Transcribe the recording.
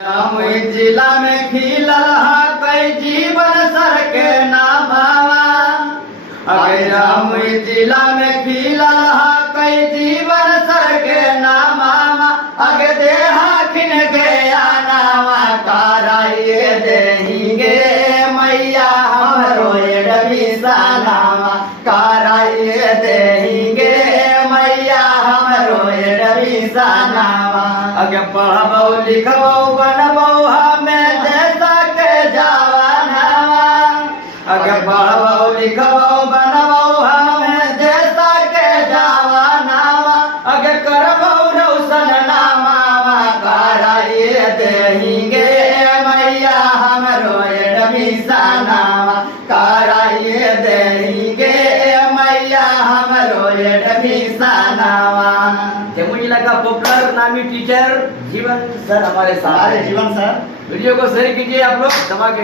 जमुई जिला में खिलल हा कई जीवन सर के नामावा। अगे जमुई जिला में खिलल हा कई जीवन सर के नामावा। अगे देहा खिन के आनावा कराइए देहिंगे मैया हमरो डबीसानावा। कराइए देहिंगे मैया हमरो डबीसानावा। अगे पढ़बो लिखबो बनबो हमें देशा के जवानावा। अगे पढ़बो लिखबो बनबो हमें देशा के जवानावा। अगे करबो रोशन नामावा कराइए देहिंगे मैया हमरो डबीसानावा। कराइए देहिंगे मैया हमरो डबीसानावा। जमुई जिला का पॉपुलर नामी टीचर जीवन सर हमारे साथ। जीवन सर, वीडियो को शेयर कीजिए आप लोग धमाके।